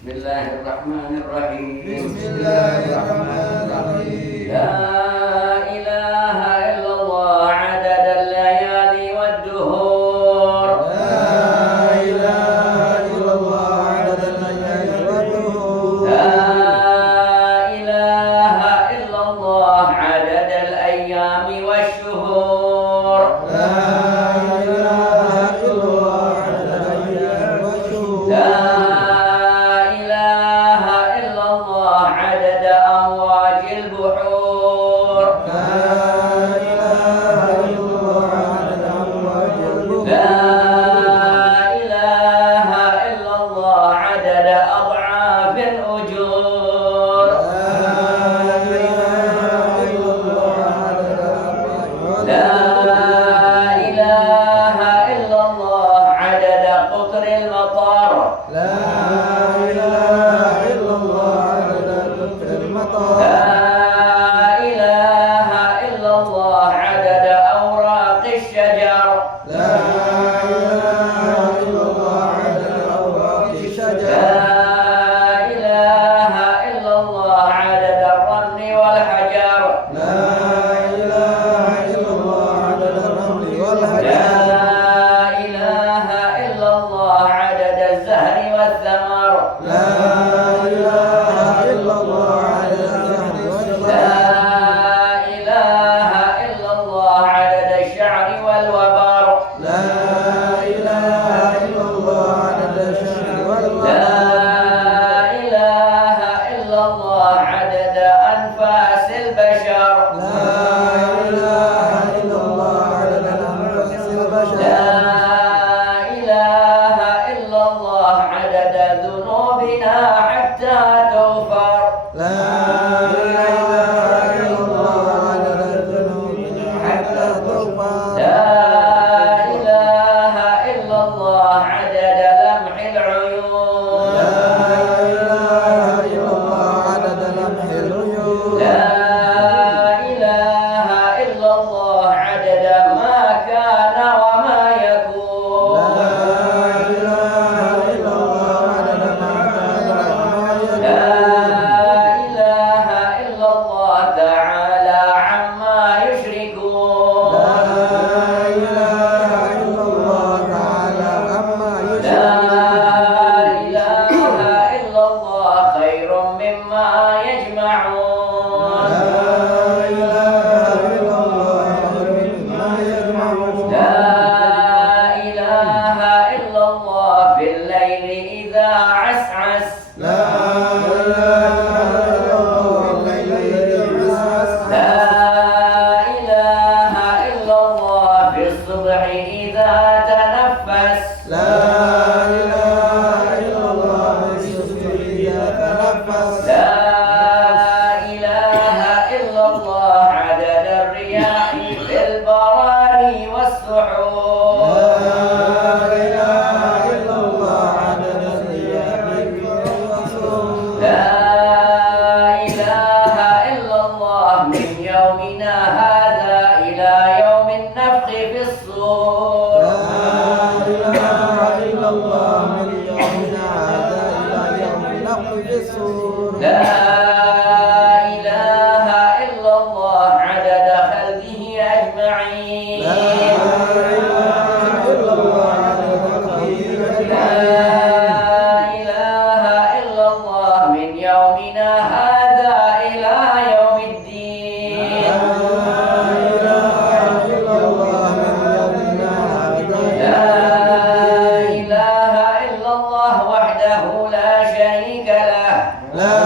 Bismillahirrahmanirrahim. Bismillahirrahmanirrahim. La ilaha illallah adadal layali wad duhur. La ilaha illallah adadal layali wad duhur. La ilaha illallah adadal ayyami wasyuhur. La ilaha illallah adadal ayyami wasyuhur. La ilaha illallah adada amwajil buhur. La ilaha illallah adadal amwajil buhur. La ilaha illallah adada ad'afil ujur. La ilaha illallah adadal amwajil La ilaha illallah adada qutril matar. La ilaha illallah adadal qutril matar. La ilaha illallah adada awraqis syajar. La ilaha illallah adadal awraqi syajar. La ilaha illallah adada ramli wal hajar. La ilaha illallah adadal ramli wal hajar. La ilaha illallah adada zahri wal thamar. La ilaha illallah adadal zahri wal La thamar. ilaha illallah adada sya'ri wal wabar. La ilaha illallah adadal syahri wal La wabar. ilaha illallah adada anfasil bashar. La ilaha illallah adadal anfasil bashar. La ilaha illallah adada dhunubina hatta tughfar. La ilaha illallah adadal dhunubina hatta tughfar. La ilaha illallah adada lamhil uyun. La ilaha illallah adadal lamhil uyun. La ilaha illallah adada ma kana wa ma yakun. La ilaha illallah adadal ma kana wa ma yakun. La ilaha illallah ta'ala amma yushrikun. La ilaha illallah ta'ala amma yushrikun. La ilaha illallah khairun mimma yajma'un. La ilaha illallah khairun mimma yajma'un. La ilaha illallah fil layli idza as'as. La ilaha illallah fil layli idza as'as. La ilaha illallah fis subhi idza tanaffas. La ilaha illallah fis subhi idza tanaffas. La ilaha illallah adada ar-riyahi fil barari was-suhur. La ilaha illallah adada ar-riyahi wal wasur. La ilaha illallah min yawmina hadha ila yawmin nafkhi fis-sur. La ilaha illallah min yawmina hadha ila yawmin nafkhi fis-sur. La ilaha illallah adada khalqihi ajma'in. La ilaha illallah adada khalqihi La ajma'in. ilaha illallah min yawmina hadha ila yawmiddin. La ilaha illallah min yawmina hadha ila La ilaha illallah wahdahu la sharika lah. La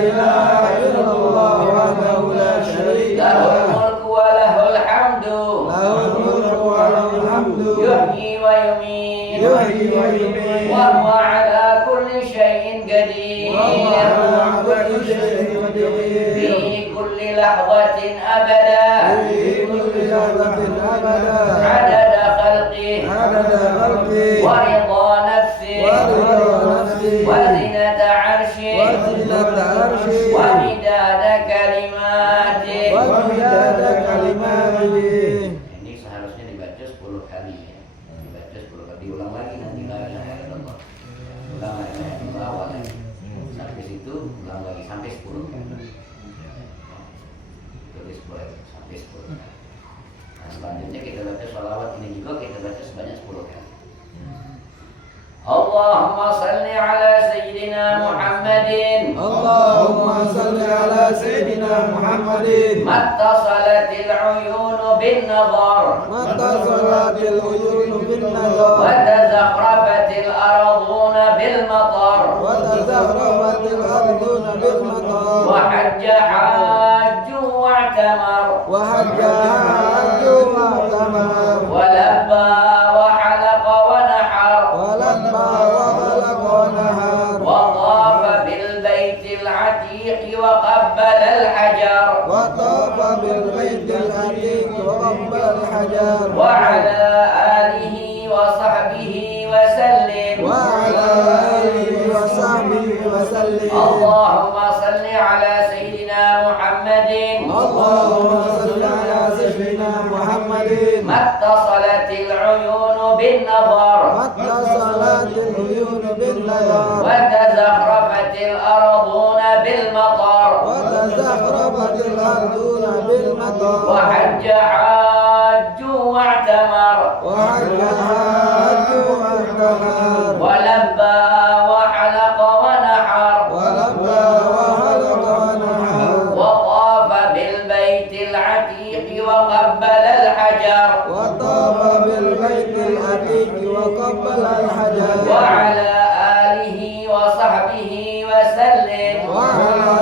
ilaha illallah wahdahu la sharika Lahul lah. mulku wa lahul hamdu. Lahul mulku wa lahul hamdu. Yuhyi wa yumiit. Yuhyi wa yumiit. Wa huwa ala kulli syai'in qadir. Wa huwa ala kulli syai'in qadir. Fi kulli lahzatin abada. Fi kulli lahzatin abada. Adada khalqih. Adada khalqih. Wa ridha nafsih. Wa ridha nafsih. Wa zinata arshih. Wa zinata arshih. Wa midada kalimatih. Wa midada kalimatih. Ini seharusnya dibaca 10 kali ya. Dibaca 10 kali, diulang lagi nanti la ilaha illallah. Ulang lagi di awal lagi. Sampai situ ulang lagi sampai 10 kali. Tulis boleh sampai 10 kali. Nah, selanjutnya kita baca sholawat ini juga kita baca sebanyak 10 kali. Allahumma salli ala sayyidina Muhammadin. Allahumma salli ala sayyidina Muhammadin. Mattasalatil uyunu bin nazar. Mattasalatil uyunu bin nazar. Wa tazakhrafatil arduna bil matar. Wa tazakhrafatil arduna bil matar. Wa hajja hajju wa'tamar. Wa hajja hajju wa'tamar. Wa labba wa halaqa wa nahar. Wa labba wa khalaqa wa nahar. Wa tafa bil baitil atiq wa qabbala al hajar. Wa tafa bil baitil atiq wa qabbala al hajar. Wa ala alihi wa sahbihi wa sallim. Wa ala alihi wa sahbihi wa sallim. Allahumma salli ala sayyidina Muhammadin. Allahumma salli ala sayyidina Muhammadin. Mattasalatil uyunu bin nazar. Mattasalatil uyunu bin nazar. Wa tazakhrafatil arduna bil matar. Wa tazakhrafatil arduna bil matar. Wa hajja hajju wa'tamar. Wa hajja hajju wa'tamar. Wa labba wa halaqa wa nahar. Wa labba wa halaqa wa nahar. Wa tafa bil baitil atiq wa qabbala al hajar. Wa tafa bil baitil atiq wa qabbala al hajar. Wa ala alihi wa sahbihi wa sallim. Wa ala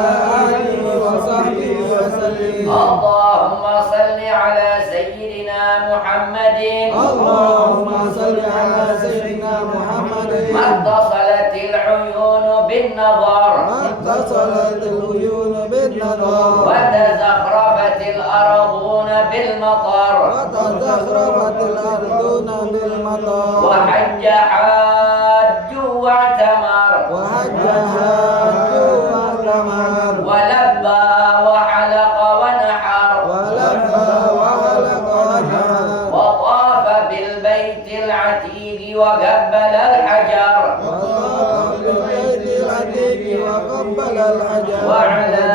alihi wa sahbihi wa sallim. Allahumma salli ala sayyidina Muhammadin. Allahumma salli ala sayyidina Muhammadin. Mattasalatil uyunu bin nazar. Mattasalatil uyunu bin nazar. Wa tazakhrafatil arduna bil matar. Wa tazakhrafatil arduna bil matar. Wa hajja hajju wa'tamar. Wa hajja hajju wa'tamar. Wa labba wa halaqa wa nahar. Wa labba wa halaqa wa nahar. Wa tafa bil baitil atiq wa qabbala al hajar. Wa tafa bil baitil atiq wa qabbala al hajar. Wa ala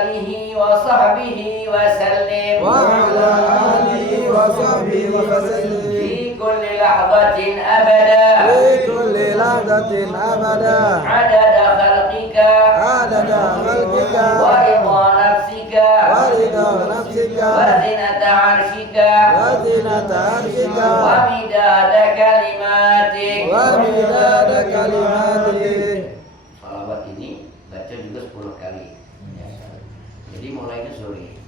alihi wa sahbihi wa sallim. Wa ala alihi wa sahbihi wa sallim. Fi kulli lahzatin abada. Fi kulli lahzatin abada. Adada khalqika. Adada khalqika. Wa ridha nafsika. Wa ridha nafsika. Wa zinata arshika. Wa zinata arshika. Wa midada kalimatik. Wa midada kalimatik. Salawat ini baca juga 10 kali. Ya. Jadi mulainya sore.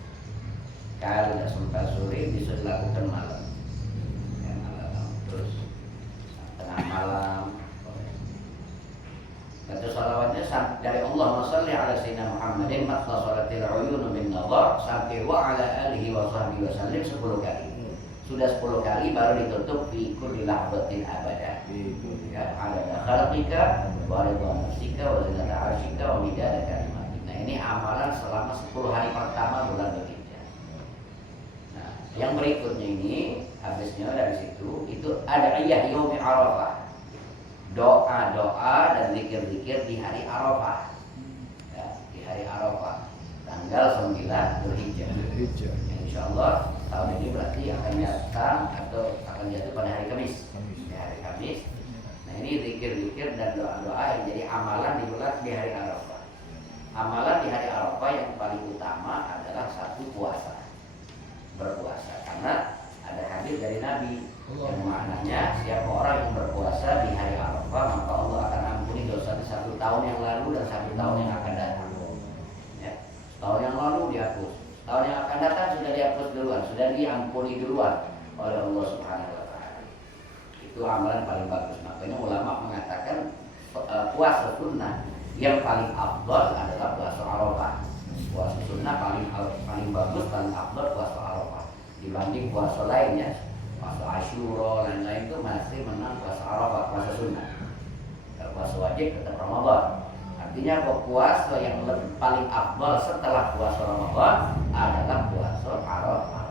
Kalau tidak sempat sore bisa dilakukan malam. Ya, malam. Terus tengah malam. Baca salawatnya dari Allahumma salli ala sayyidina Muhammadin mattasalatil uyunu bin nazar sampai wa ala alihi wa sahbihi wa sallim 10 kali. Sudah 10 kali baru ditutup fi kulli lahzatin abada. Ya, ada khalqika wa ridha nafsika wa zinata arsyika wa midada kalimatik. Nah, ini amalan selama 10 hari pertama bulan Dzulhijjah. Nah, yang berikutnya ini habisnya dari situ itu ada ayah yaumi Arafah. Doa-doa dan zikir-zikir di hari Arafah. Ya, di hari Arafah tanggal 9 Dzulhijjah. Ya, insyaallah tahun ini berarti akan datang atau akan jatuh pada hari Kamis. Di hari Kamis. Nah, ini zikir-zikir dan doa-doa yang jadi amalan di hari Arafah. Amalan di hari Arafah yang paling utama adalah satu puasa. Berpuasa karena ada hadis dari Nabi yang maknanya siapa orang yang berpuasa di hari Arafah maka Allah akan ampuni dosanya 1 tahun yang lalu dan 1 tahun yang akan datang. Ya, tahun yang lalu dihapus, tahun yang akan datang sudah dihapus duluan, sudah diampuni duluan oleh Allah Subhanahu Wa Taala. Itu amalan paling bagus. Makanya ulama mengatakan puasa sunnah yang paling afdal adalah puasa Arafah. Puasa sunnah paling bagus, paling afdal puasa Arafah dibanding puasa lainnya. Puasa Asyura lain-lain itu masih menang puasa Arafah, puasa sunnah. Kalau puasa wajib tetap Ramadan. Artinya puasa yang paling afdal setelah puasa Ramadan adalah puasa Arafah.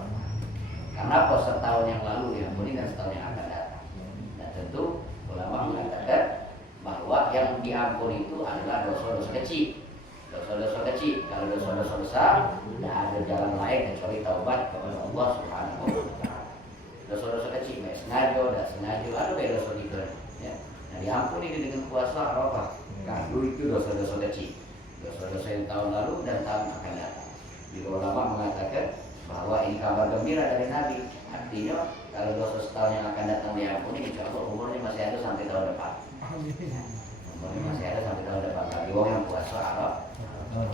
Karena puasa tahun yang lalu diampuni dan setahun yang akan datang. sengaja ada dosa itu ya. Nah diampuni dengan puasa Arafah. Kalau itu dosa-dosa kecil, dosa-dosa yang tahun lalu dan tahun akan datang. Juga ulama mengatakan bahwa ini kabar gembira dari Nabi. Artinya kalau dosa setahun yang akan datang diampuni, insya Allah umurnya masih ada sampai tahun depan. Umurnya masih ada sampai tahun depan. Bagi orang yang puasa Arafah,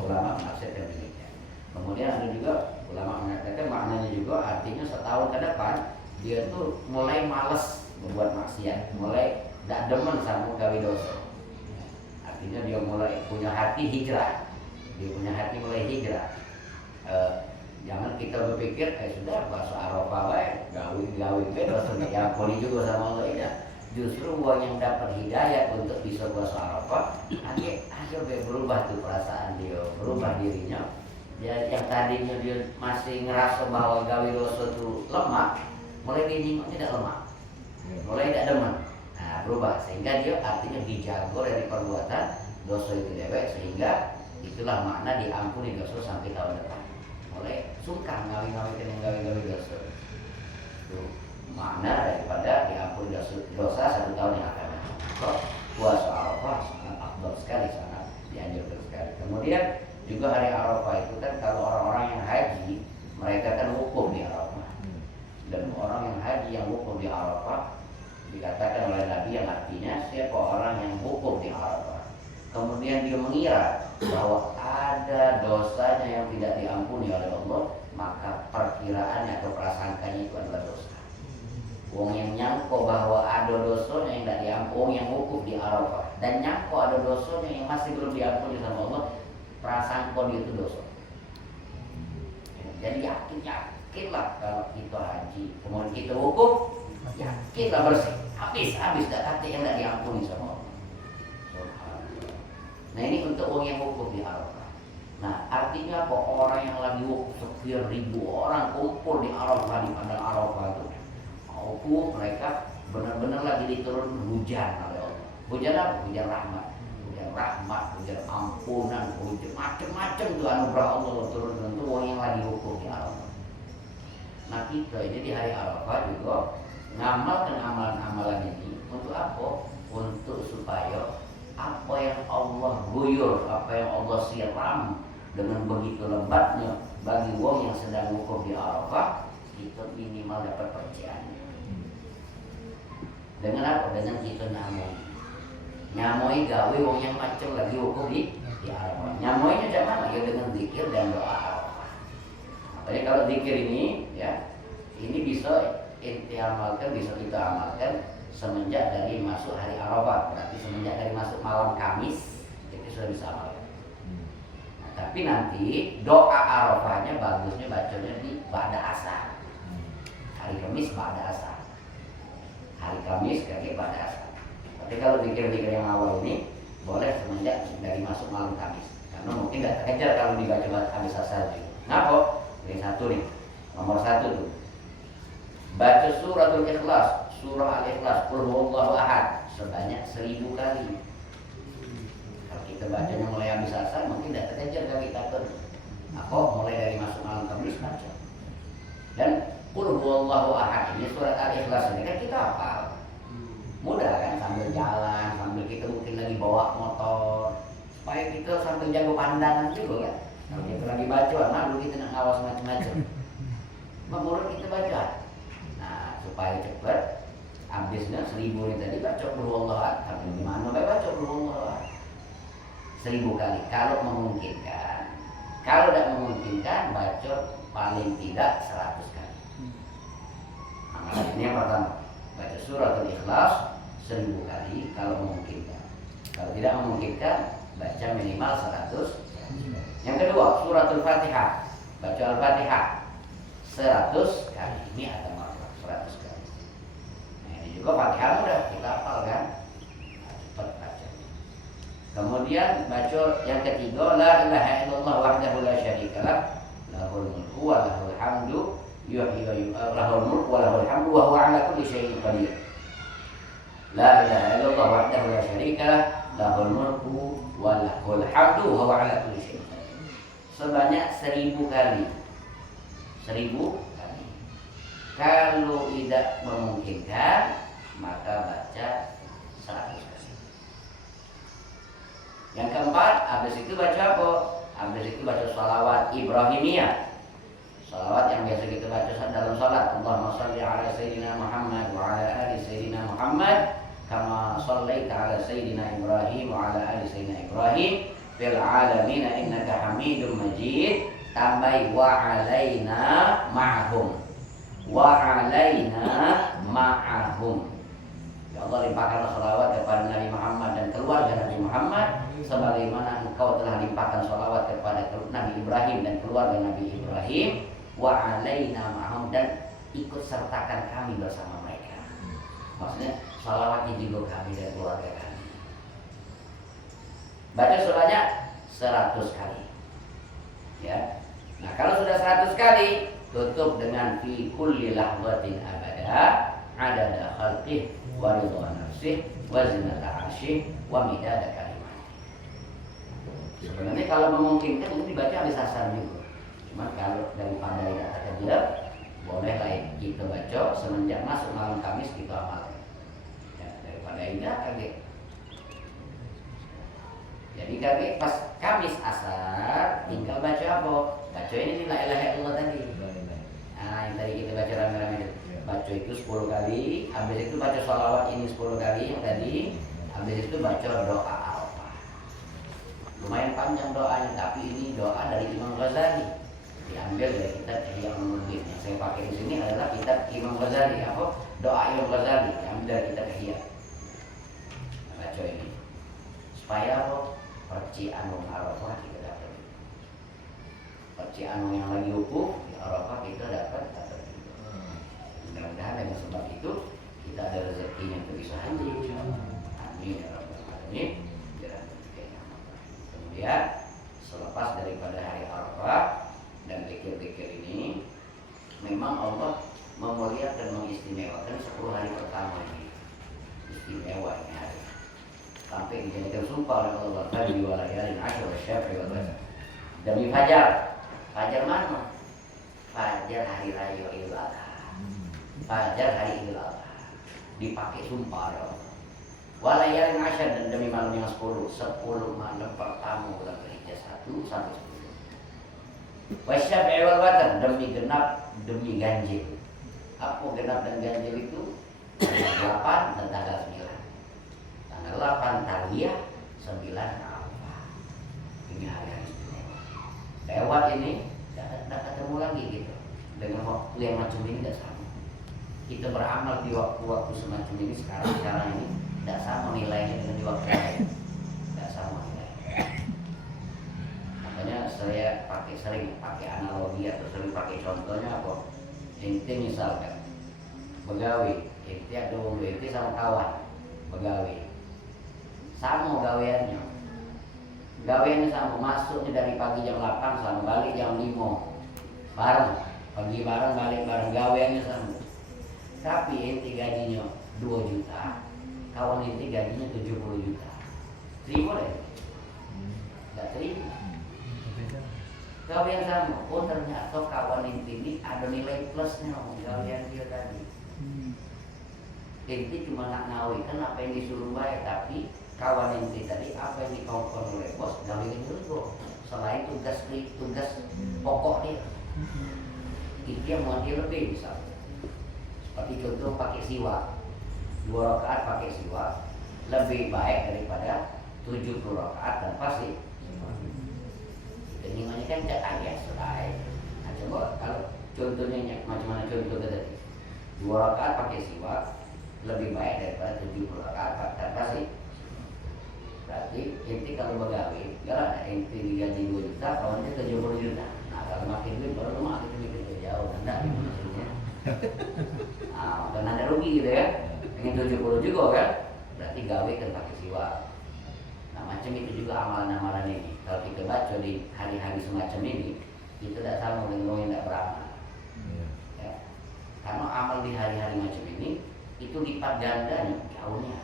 ulama menafsirkan demikian. Kemudian ada juga ulama mengatakan maknanya juga artinya setahun ke depan dia tuh mulai malas membuat maksiat, mulai tidak demen sama gawe dosa. Artinya dia mulai punya hati hijrah, dia punya hati mulai hijrah. Jangan kita berpikir sudah puasa Arafah baik, gawe dosa diampuni juga sama Allah ya. Justru orang yang dapat hidayah untuk bisa puasa Arafah, akhirnya berubah tuh perasaan dia, berubah dirinya. Ya, yang tadinya dia masih ngerasa bahwa gawe dosa itu lemah, mulai dia nyimak tidak lemah, mulai tidak demen. Nah, berubah sehingga dia artinya dijago dari perbuatan dosa itu dewek, sehingga itulah makna diampuni dosa sampai tahun depan. Mulai sungkan ngawi-ngawi yang gawe dosa. Itu makna daripada diampuni dosa 1 tahun yang akan datang. So, puasa Arafah sangat afdal sekali, sangat dianjurkan sekali. Kemudian juga hari Arafah itu kan kalau orang-orang yang haji mereka kan wukuf di Arafah. Dan orang yang haji yang wukuf di Arafah dikatakan oleh Nabi yang artinya siapa orang yang wukuf di Arafah kemudian dia mengira bahwa ada dosanya yang tidak diampuni oleh Allah, maka perkiraannya atau prasangkanya itu adalah dosa. Wong yang nyangko bahwa ada dosanya yang tidak diampuni, yang wukuf di Arafah dan nyangko ada dosanya yang masih belum diampuni sama Allah, prasangko dia itu dosa. Jadi yakinlah kalau kita haji kemudian kita wukuf, yakinlah bersih, habis dah hati yang tidak diampuni sama Allah. Nah ini untuk orang yang wukuf di Arafah. Nah artinya apa? Orang yang lagi wukuf sekian ribu orang kumpul di Arafah, di padang Arafah itu wukuf, mereka benar-benar lagi diturun hujan oleh Allah. Hujan apa? Hujan rahmat, hujan ampunan, hujan macam-macam tuh anugerah Allah turun untuk orang yang lagi wukuf di Arafah. Nah kita ini di hari Arafah juga ngamalkan amalan-amalan ini untuk apa? Untuk supaya apa yang Allah guyur, apa yang Allah siram dengan begitu lembatnya bagi wong yang sedang wukuf di Arafah, itu minimal dapat percikannya. Dengan apa? Dengan kita nyamoi gawe wong yang macam lagi wukuf di Arafah. Nyamoinya jangan ya dengan zikir dan doa Arafah. Makanya kalau zikir ini ya, ini bisa kita amalkan semenjak dari masuk hari Arafah, berarti semenjak dari masuk malam Kamis itu sudah bisa amalkan. Nah, tapi nanti doa Arafahnya bagusnya bacanya di ba'da asar. Hari Kamis ba'da asar. Hari Kamis kaki ba'da asar. Tapi kalau zikir-zikir yang awal ini boleh semenjak dari masuk malam Kamis. Karena mungkin tidak terkejar kalau dibaca habis asar juga. Ngapa? Ini satu nih. Nomor 1 tuh. Baca suratul Ikhlas, surah Al-Ikhlas, Qul huwallahu ahad sebanyak 1000 kali. Kalau kita bacanya mulai habis asar mungkin tidak terkejar kalau kita mulai dari masuk malam Kamis baca. Dan Qul huwallahu ahad ini surat Al-Ikhlas ini kan kita hafal. Mudah kan, sambil jalan, sambil kita mungkin lagi bawa motor, supaya kita sambil jago pandangan juga kan. Kalau kita lagi baca, malu kita nak ngawas macam-macam. Menurut kita baca. Nah, supaya cepat habisnya 1000 ini tadi baca Qul huwallahu ahad. Tapi gimana baca Qul huwallahu ahad 1000 kali kalau memungkinkan. Kalau tidak memungkinkan baca paling tidak 100 kali. Nah, ini yang pertama. Baca suratul Ikhlas 1000 kali kalau memungkinkan. Kalau tidak memungkinkan baca minimal 100. Yang kedua, suratul Fatihah. Baca Al-Fatihah 100 kali. Ini ada makna 100 kali. Nah, ini juga Fatihah mudah kita hafal kan? Nah, cepat baca. Kemudian baca yang ketiga, la ilaha illallah wahdahu la syarikalah, lahul mulku wa lahul hamdu, lahul mulku wa lahul hamdu wa huwa ala kulli syai'in qadir. La ilaha illallah wahdahu la syarikalah, lahul mulku wa lahul hamdu wa huwa ala kulli syai'in qadir. Sebanyak 1000 kali. 1000 kali. Kalau tidak memungkinkan maka baca 100 kali. Yang keempat, habis itu baca apa? Habis itu baca sholawat Ibrahimiyah. Sholawat yang biasa kita baca dalam sholat. Allahumma sholli ala Sayyidina Muhammad wa ala ali Sayyidina Muhammad kama shallaita ala Sayyidina Ibrahim wa ala ali Sayyidina Ibrahim fil alamin innaka Hamidum Majid. Tambahi wa alaina ma'ahum. Wa alaina ma'ahum. Ya Allah, limpahkanlah sholawat kepada Nabi Muhammad dan keluarga Nabi Muhammad sebagaimana engkau telah limpahkan sholawat kepada Nabi Ibrahim dan keluarga Nabi Ibrahim. Wa alaina ma'ahum, dan ikut sertakan kami bersama mereka. Maksudnya sholawatnya juga kami dan keluarga kami. Baca surahnya 100 kali. Ya. Nah, kalau sudah 100 kali, tutup dengan fi kulli lahzatin abada adada khalqih wa ridha nafsih wa zinata arsyih wa midada kalimat. Sebenarnya kalau memungkinkan itu dibaca habis asar juga. Cuma kalau daripada tidak terkejar, bolehlah kita baca semenjak masuk malam Kamis kita amalkan. Ya, daripada tidak kaget. Jadi kaget pas Kamis asar tinggal baca apa? Baca ini la ilaha illallah tadi. Nah, yang tadi kita baca rame-rame itu. Baca itu 10 kali, habis itu baca sholawat ini 10 kali yang tadi, habis itu baca doa Arafah. Lumayan panjang doanya, tapi ini doa dari Imam Ghazali. Diambil dari kitab Ihya Ulumuddin. Yang saya pakai di sini adalah kitab Imam Ghazali, apa? Doa Imam Ghazali, diambil dari kitab Ihya. Nah, baca ini. Supaya apa? Perci anu Arafah kita dapat. Perci anu yang lagi wukuf di Arafah kita dapat. Mudah-mudahan dengan sebab itu kita ada rezekinya untuk bisa haji. Amin ya rabbal alamin. Kemudian selepas daripada hari Arafah dan zikir-zikir ini, memang Allah memuliakan, mengistimewakan 10 hari pertama ini. Istimewa ini hari. Sampai dijadikan sumpah oleh Allah tadi wa layalin ashr wa syafi wa basar. Demi fajar. Fajar mana? Fajar hari raya Idul Adha. Fajar hari Idul Adha. Dipakai sumpah oleh Allah. Wa layalin ashr, dan demi malam yang 10. 10 malam pertama bulan Dzulhijjah 1 sampai 10. Wasyafi'i wal watar, demi genap, demi ganjil. Apa genap dan ganjil itu? Tanggal 8 dan tanggal 9. Tanggal 8 Tarwiyah, 9 Arafah. Ini hari-hari istimewa. Lewat ini, tidak ketemu lagi gitu. Dengan waktu yang macam ini tidak sama. Kita beramal di waktu-waktu semacam ini sekarang ini tidak sama nilainya dengan di waktu lain. Tidak sama nilainya. Makanya saya sering pakai analogi atau sering pakai contohnya apa? Inti misalkan begawi, inti ada wong inti sama kawan begawi, sama gaweannya, gaweannya sama, masuknya dari pagi jam 8 sama balik jam 5 bareng, pagi bareng balik bareng, gaweannya sama. Tapi inti gajinya 2 juta, kawan inti gajinya 70 juta, terima deh? Gak terima. Gawean sama, oh ternyata kawan inti ini ada nilai plusnya gawean dia tadi. Inti cuma nak ngawi, kan apa yang disuruh bayar, tapi kawan inti tadi apa yang dikongkong oleh bos gawean dulu. Selain tugas pokok dia, itu yang mau dia lebih misalnya. Seperti contoh pakai siwak, 2 rakaat pakai siwak lebih baik daripada 70 rakaat tanpa sih. Ini kan cak ayah selai. Nah, coba kalau contohnya macam mana contoh tadi? 2 rakaat pakai siwak lebih baik daripada 70 rakaat tanpa sih. Berarti inti kalau begawi, ya inti digaji 2 juta, kawannya 70 juta. Nah, kalau makin duit baru rumah kita mikir jauh, anda maksudnya. Nah, dan ada rugi gitu ya. Pengen 70 juga kan? Berarti gawe kan pakai siwak. Nah, macam itu juga amalan-amalan ini. Kalau kita baca di hari-hari semacam ini, itu tidak sama dengan orang yang tidak beramal. Ya. Karena amal di hari-hari macam ini, itu lipat gandanya jauhnya.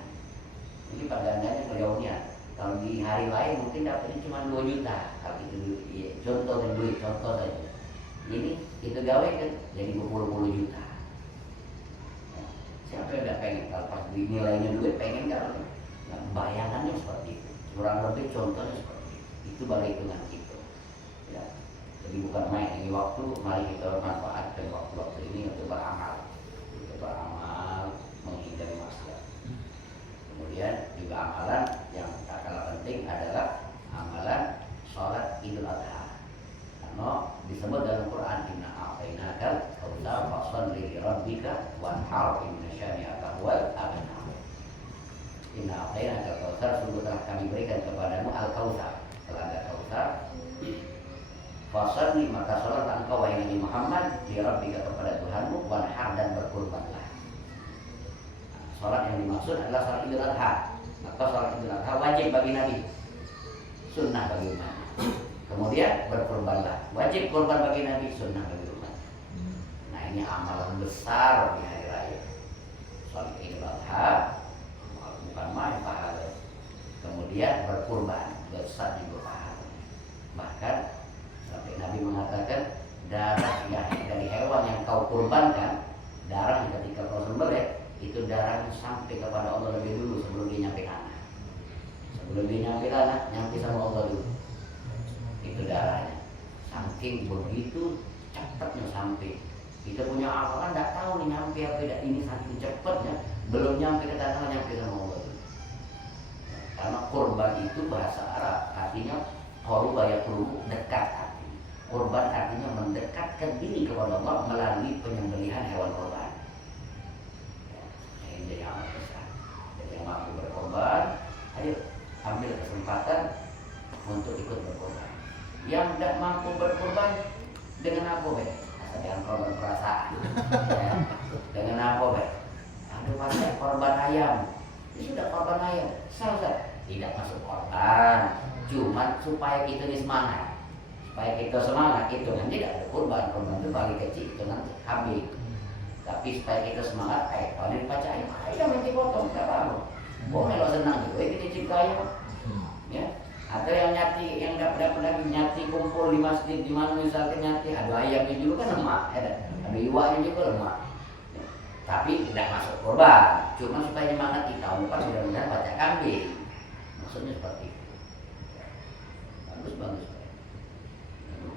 Ini lipat gandanya jauhnya. Kalau di hari lain mungkin dapatnya cuma 2 juta. Kalau itu ya, contoh dan duit, contoh saja. Ini itu gawe kan jadi berpuluh-puluh juta. Ya. Siapa yang nggak pengen? Kalau pas nilainya duit pengen nggak? Nah, bayangannya seperti itu. Kurang lebih contohnya seperti itu. Itu balik hitungan kita. Ya. Jadi bukan main ini waktu, mari kita manfaatkan waktu-waktu ini untuk beramal. Untuk beramal, menghindari maksiat. Kemudian juga amalan yang tak kalah penting adalah amalan sholat Idul Adha. Karena disebut dalam Quran, Inna a'tainakal kautsar fasholli li rabbika wanhar inna syani'aka huwal abtar. Inna a'tainakal kautsar, sungguh telah kami berikan kepadamu al-kautsar, telaga kautsar. Fasholli, maka sholatlah engkau wahai Nabi Muhammad li rabbika, kepada Tuhanmu, wanhar, dan berkurbanlah. Sholat yang dimaksud adalah sholat Idul Adha. Maka sholat Idul Adha wajib bagi Nabi, sunnah bagi umat. Kemudian berkurbanlah, wajib kurban bagi Nabi, sunnah bagi umat. Nah, ini amalan besar di hari raya sholat Idul Adha, bukan main pahala. Kemudian berkurban, besar juga pahala. Bahkan sampai Nabi mengatakan, darah dari hewan yang kau kurbankan, darah ketika kau sembelih itu darahnya sampai kepada Allah lebih dulu sebelum dia nyampe anak. Sebelum dia nyampe anak, nyampe sama Allah dulu. Itu darahnya. Saking begitu cepatnya sampai. Kita punya apa kan tidak tahu nih nyampe apa tidak, ini saking cepatnya belum nyampe ke tanah, nyampe sama Allah dulu. Karena korban itu bahasa Arab artinya qoruba yaqrubu, dekat artinya. Korban artinya mendekatkan diri kepada Allah melalui penyembelihan hewan korban. Jadi amat besar. Jadi yang mampu berkorban, ayo ambil kesempatan untuk ikut berkorban. Yang tidak mampu berkorban, dengan apa be? Asal jangan korban perasaan. Ya. Dengan apa be? Aduh pakai korban ayam. Ini sudah korban ayam. Salah, tidak masuk korban. Cuman supaya kita ini semangat. Supaya kita semangat itu nanti tidak ada korban. Korban itu paling kecil itu nanti habis. Tapi supaya kita semangat, kalau ini baca ayam nanti potong, tidak apa-apa. Boleh lo senang juga, kita cipta ayam. Ya. Atau yang nyati, yang dapat lagi nyati kumpul di masjid, di mana misalnya nyati, ada ayamnya juga kan lemak, ada iwaknya juga lemak. Ya. Tapi tidak masuk korban, cuma supaya semangat kita, mudah-mudahan baca kambing. Maksudnya seperti itu. Ya. Bagus.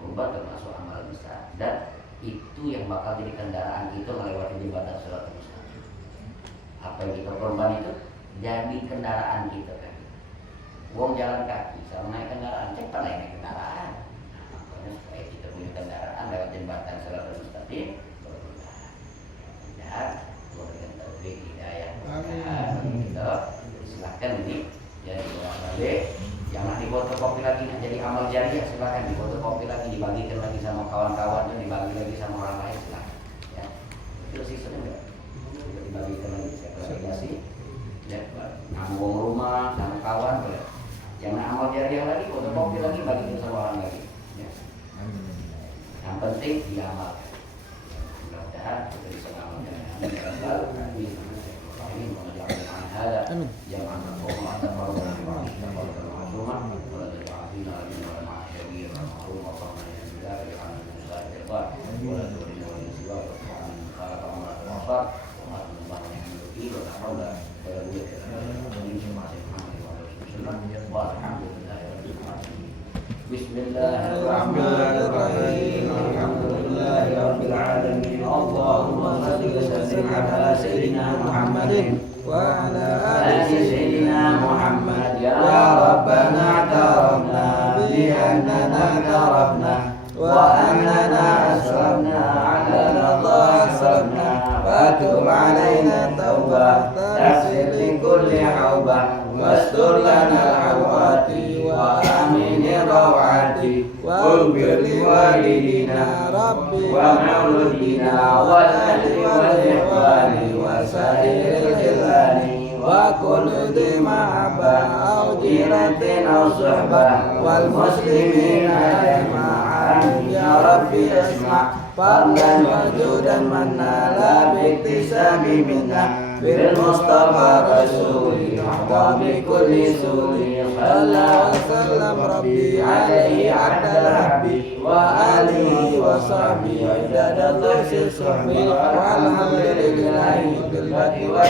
Korban termasuk amal besar dan itu yang bakal jadi kendaraan kita melewati jembatan Shiratal Mustaqim. Apa yang kita korban itu jadi kendaraan kita kan. Wong jalan kaki, sama naik kendaraan, cepat naik kendaraan. Nah, makanya supaya kita punya kendaraan lewat jembatan Shiratal Mustaqim, berkorban. Dan berikan taufik hidayah. Kita silakan ini jadi orang balik. Jangan difotokopi lagi, jadi amal jariah, silakan difotokopi lagi, dibagikan lagi sama kawan-kawan, dan dibagi lagi sama orang lain, silakan. Ya, itu sistemnya enggak? Sudah dibagikan lagi, saya klarifikasi. Ya, ngomong rumah sama kawan, boleh. Jangan amal jariah lagi, fotokopi lagi, bagikan sama orang lagi. Ya. Yang penting diamalkan. Mudah-mudahan kita bisa mengamalkan. Ini mengajarkan hal yang anak koma atau rumah kalau ada artinya lagi dalam masyarakat rumah orang yang juga dengan besar terbar boleh boleh siwa kalau kamu merasa umat umat yang memiliki lo tak tahu dah boleh ini masih Bismillahirrahmanirrahim. Alhamdulillahirabbil alamin. Allahumma shalli wa sallim ala sayyidina Muhammadin wa ala ali sayyidina Muhammad. Ya Rabbana i'tarafna bi annana i'tarafna wa annana asrafna ala Allah asrafna fatub alaina tawbah taghfir li kulli hawbah wastur lana al-awati wa amin rawati waghfir li walidina rabbi wa maulidina wal ahli wal ikhwani wa sa'iril khilani wa kulli dhi mahabbah aw jiratin aw suhbah wal muslimina jama'an ya rabbi asma' fadlan wa judan manna la biktisabi minna bil mustafa rasuli wa bi kulli suli Allah wasallam rabbi alaihi adal habbi wa alihi wa sahbihi idada tusi suhbi walhamdulillahi bil badi wa